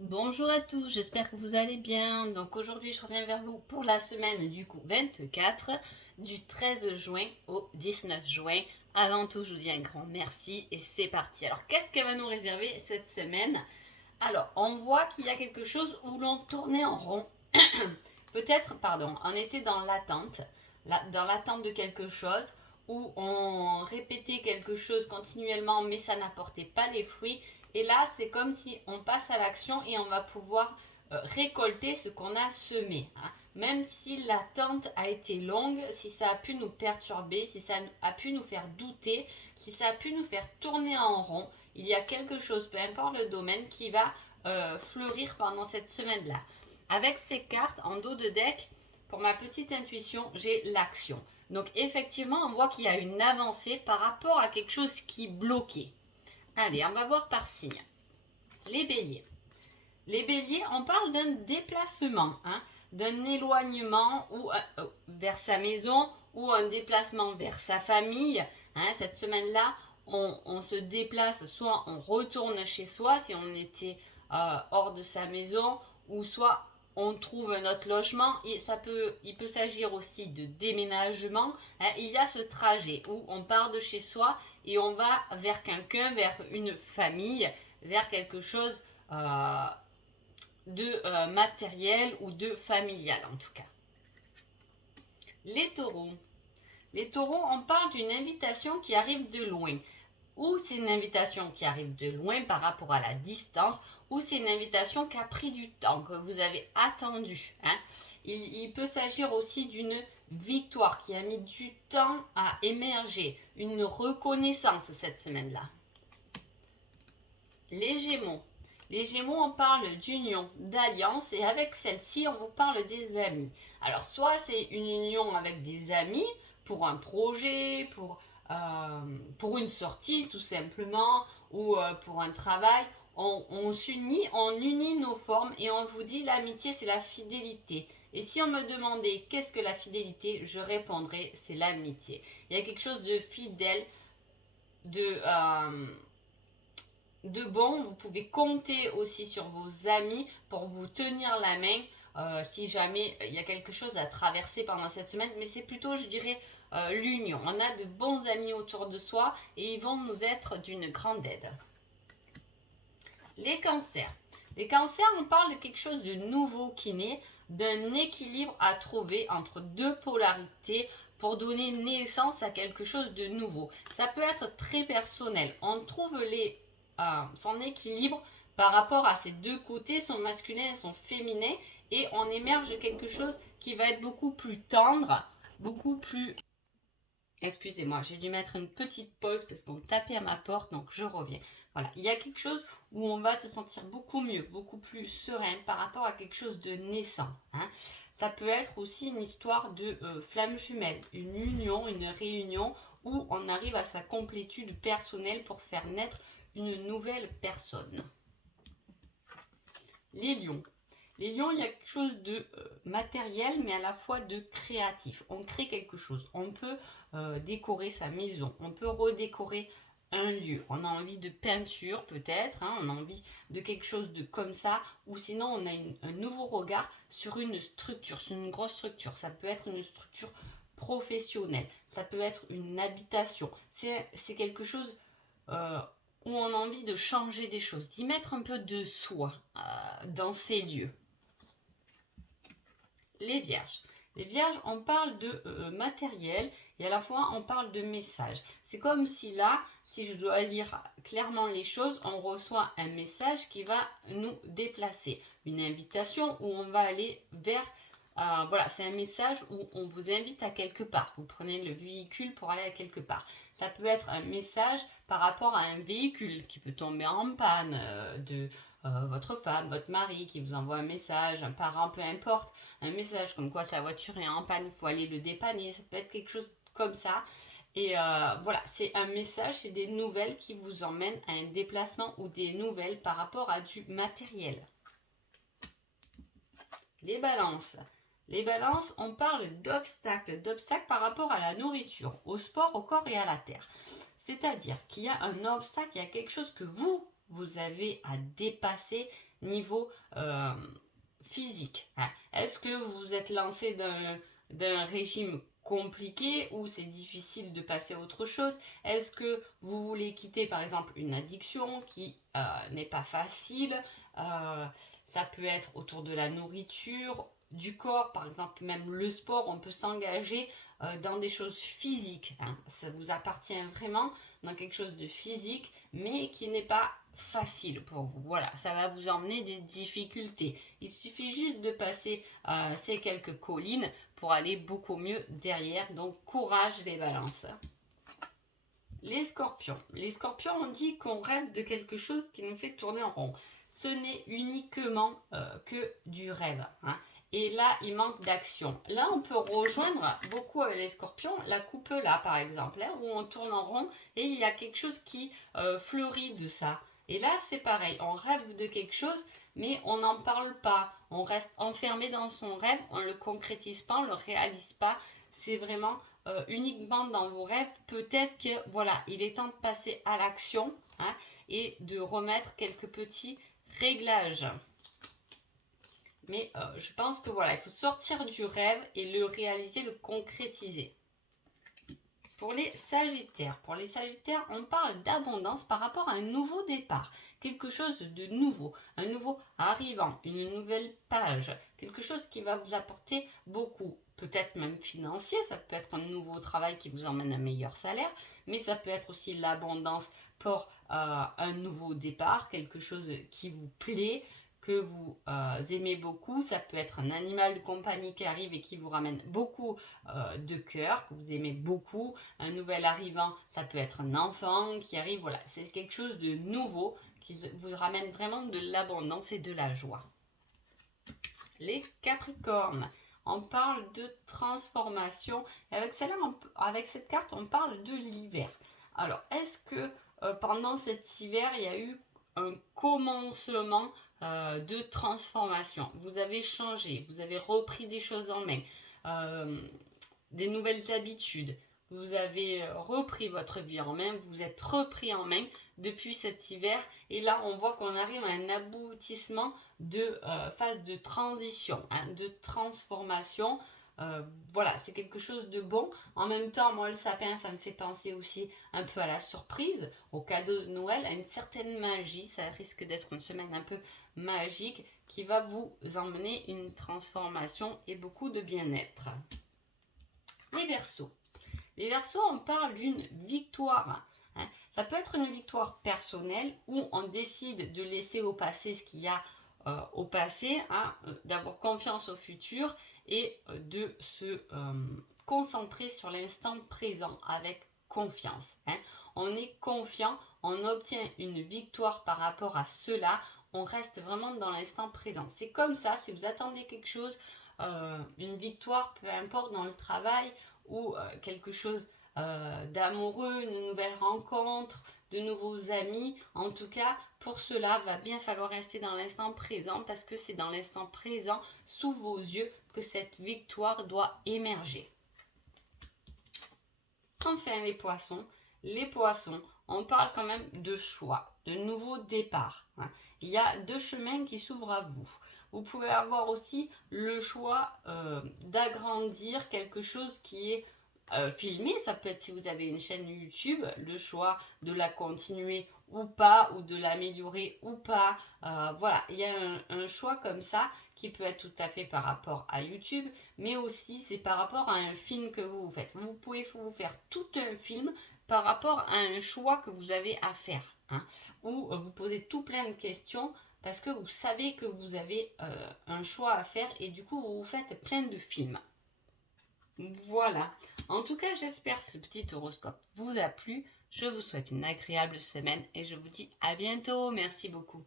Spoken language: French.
Bonjour à tous, j'espère que vous allez bien. Donc aujourd'hui, je reviens vers vous pour la semaine du coup 24, du 13 juin au 19 juin. Avant tout, je vous dis un grand merci et c'est parti. Alors, qu'est-ce qu'elle va nous réserver cette semaine? Alors, on voit qu'il y a quelque chose où l'on tournait en rond. Peut-être, pardon, on était dans l'attente, dans l'attente de quelque chose, où on répétait quelque chose continuellement, mais ça n'apportait pas les fruits. Et là, c'est comme si on passe à l'action et on va pouvoir récolter ce qu'on a semé, hein. Même si l'attente a été longue, si ça a pu nous perturber, si ça a pu nous faire douter, si ça a pu nous faire tourner en rond, il y a quelque chose, peu importe le domaine, qui va fleurir pendant cette semaine-là. Avec ces cartes en dos de deck, pour ma petite intuition, j'ai l'action. Donc effectivement, on voit qu'il y a une avancée par rapport à quelque chose qui bloquait. Allez, on va voir par signe. Les béliers. Les béliers, on parle d'un déplacement, hein, d'un éloignement ou vers sa maison ou un déplacement vers sa famille. Hein. Cette semaine-là, on se déplace, soit on retourne chez soi si on était hors de sa maison, ou soit on trouve un autre logement. Il peut s'agir aussi de déménagement. Hein. Il y a ce trajet où on part de chez soi et on va vers quelqu'un, vers une famille, vers quelque chose de matériel ou de familial en tout cas. Les taureaux. Les taureaux, on parle d'une invitation qui arrive de loin. Ou c'est une invitation qui arrive de loin par rapport à la distance, ou c'est une invitation qui a pris du temps, que vous avez attendu. Hein. Il peut s'agir aussi d'une victoire qui a mis du temps à émerger, une reconnaissance cette semaine-là. Les Gémeaux. Les Gémeaux, on parle d'union, d'alliance, et avec celle-ci, on vous parle des amis. Alors, soit c'est une union avec des amis pour un projet, pour une sortie tout simplement, ou pour un travail. On s'unit, on unit nos formes et on vous dit l'amitié, c'est la fidélité. Et si on me demandait qu'est-ce que la fidélité, je répondrais c'est l'amitié. Il y a quelque chose de fidèle, de bon. Vous pouvez compter aussi sur vos amis pour vous tenir la main si jamais il y a quelque chose à traverser pendant cette semaine. Mais c'est plutôt, je dirais, l'union. On a de bons amis autour de soi et ils vont nous être d'une grande aide. Les cancers. Les cancers, on parle de quelque chose de nouveau qui naît, d'un équilibre à trouver entre deux polarités pour donner naissance à quelque chose de nouveau. Ça peut être très personnel. On trouve son équilibre par rapport à ces deux côtés, son masculin et son féminin, et on émerge de quelque chose qui va être beaucoup plus tendre, beaucoup plus... Excusez-moi, j'ai dû mettre une petite pause parce qu'on tapait à ma porte, donc je reviens. Voilà, il y a quelque chose où on va se sentir beaucoup mieux, beaucoup plus serein par rapport à quelque chose de naissant. Hein. Ça peut être aussi une histoire de flamme jumelle, une union, une réunion où on arrive à sa complétude personnelle pour faire naître une nouvelle personne. Les lions. Les lions, il y a quelque chose de matériel, mais à la fois de créatif. On crée quelque chose. On peut décorer sa maison. On peut redécorer un lieu. On a envie de peinture peut-être. Hein, on a envie de quelque chose de comme ça. Ou sinon, on a un nouveau regard sur une structure, sur une grosse structure. Ça peut être une structure professionnelle. Ça peut être une habitation. C'est quelque chose... où on a envie de changer des choses, d'y mettre un peu de soi dans ces lieux. Les vierges. Les vierges, on parle de matériel et à la fois on parle de message. C'est comme si là, si je dois lire clairement les choses, on reçoit un message qui va nous déplacer. Une invitation où on va aller vers... voilà, c'est un message où on vous invite à quelque part. Vous prenez le véhicule pour aller à quelque part. Ça peut être un message par rapport à un véhicule qui peut tomber en panne, de votre femme, votre mari qui vous envoie un message, un parent, peu importe, un message comme quoi sa voiture est en panne, il faut aller le dépanner, ça peut être quelque chose comme ça. Et voilà, c'est un message, c'est des nouvelles qui vous emmènent à un déplacement ou des nouvelles par rapport à du matériel. Les balances. Les balances, on parle d'obstacles par rapport à la nourriture, au sport, au corps et à la terre. C'est-à-dire qu'il y a un obstacle, il y a quelque chose que vous avez à dépasser niveau physique, hein. Est-ce que vous vous êtes lancé d'un régime compliqué ou c'est difficile de passer à autre chose? Est-ce que vous voulez quitter par exemple une addiction qui n'est pas facile? Ça peut être autour de la nourriture, du corps, par exemple même le sport, on peut s'engager dans des choses physiques, hein. Ça vous appartient vraiment dans quelque chose de physique mais qui n'est pas facile pour vous. Voilà, ça va vous emmener des difficultés. Il suffit juste de passer ces quelques collines pour aller beaucoup mieux derrière. Donc courage les balances. Les scorpions. Les scorpions, on dit qu'on rêve de quelque chose qui nous fait tourner en rond. Ce n'est uniquement que du rêve, hein. Et là, il manque d'action. Là, on peut rejoindre beaucoup avec les scorpions la coupe là, par exemple, hein, où on tourne en rond et il y a quelque chose qui fleurit de ça. Et là, c'est pareil, on rêve de quelque chose, mais on n'en parle pas. On reste enfermé dans son rêve, on ne le concrétise pas, on ne le réalise pas. C'est vraiment uniquement dans vos rêves. Peut-être que, voilà, il est temps de passer à l'action, hein, et de remettre quelques petits réglages. Mais je pense que voilà, il faut sortir du rêve et le réaliser, le concrétiser. Pour les Sagittaires, on parle d'abondance par rapport à un nouveau départ, quelque chose de nouveau, un nouveau arrivant, une nouvelle page, quelque chose qui va vous apporter beaucoup, peut-être même financier, ça peut être un nouveau travail qui vous emmène un meilleur salaire, mais ça peut être aussi l'abondance pour un nouveau départ, quelque chose qui vous plaît, que vous aimez beaucoup. Ça peut être un animal de compagnie qui arrive et qui vous ramène beaucoup de cœur, que vous aimez beaucoup. Un nouvel arrivant, ça peut être un enfant qui arrive. Voilà, c'est quelque chose de nouveau qui vous ramène vraiment de l'abondance et de la joie. Les Capricornes, on parle de transformation. Et avec cette carte, on parle de l'hiver. Alors, est-ce que pendant cet hiver, il y a eu un commencement de transformation? Vous avez changé, vous avez repris des choses en main, des nouvelles habitudes. Vous avez repris votre vie en main, vous êtes repris en main depuis cet hiver. Et là, on voit qu'on arrive à un aboutissement de phase de transition, hein, de transformation. Voilà, c'est quelque chose de bon. En même temps, moi, le sapin, ça me fait penser aussi un peu à la surprise, au cadeau de Noël, à une certaine magie. Ça risque d'être une semaine un peu magique qui va vous emmener une transformation et beaucoup de bien-être. Les Verseaux. Les Verseaux, on parle d'une victoire, hein. Ça peut être une victoire personnelle où on décide de laisser au passé ce qu'il y a au passé, hein, d'avoir confiance au futur et de se concentrer sur l'instant présent avec confiance, hein. On est confiant, on obtient une victoire par rapport à cela, on reste vraiment dans l'instant présent. C'est comme ça, si vous attendez quelque chose, une victoire, peu importe, dans le travail ou quelque chose d'amoureux, une nouvelle rencontre, de nouveaux amis. En tout cas, pour cela, va bien falloir rester dans l'instant présent parce que c'est dans l'instant présent, sous vos yeux, que cette victoire doit émerger. Enfin, les poissons, on parle quand même de choix, de nouveaux départs, hein. Il y a deux chemins qui s'ouvrent à vous. Vous pouvez avoir aussi le choix d'agrandir quelque chose qui est filmé. Ça peut être, si vous avez une chaîne YouTube, le choix de la continuer ou pas, ou de l'améliorer ou pas. Voilà, il y a un choix comme ça qui peut être tout à fait par rapport à YouTube, mais aussi c'est par rapport à un film que vous faites. Vous pouvez vous faire tout un film par rapport à un choix que vous avez à faire, hein, ou vous posez tout plein de questions parce que vous savez que vous avez un choix à faire et du coup vous vous faites plein de films. Voilà. En tout cas, j'espère que ce petit horoscope vous a plu. Je vous souhaite une agréable semaine et je vous dis à bientôt. Merci beaucoup.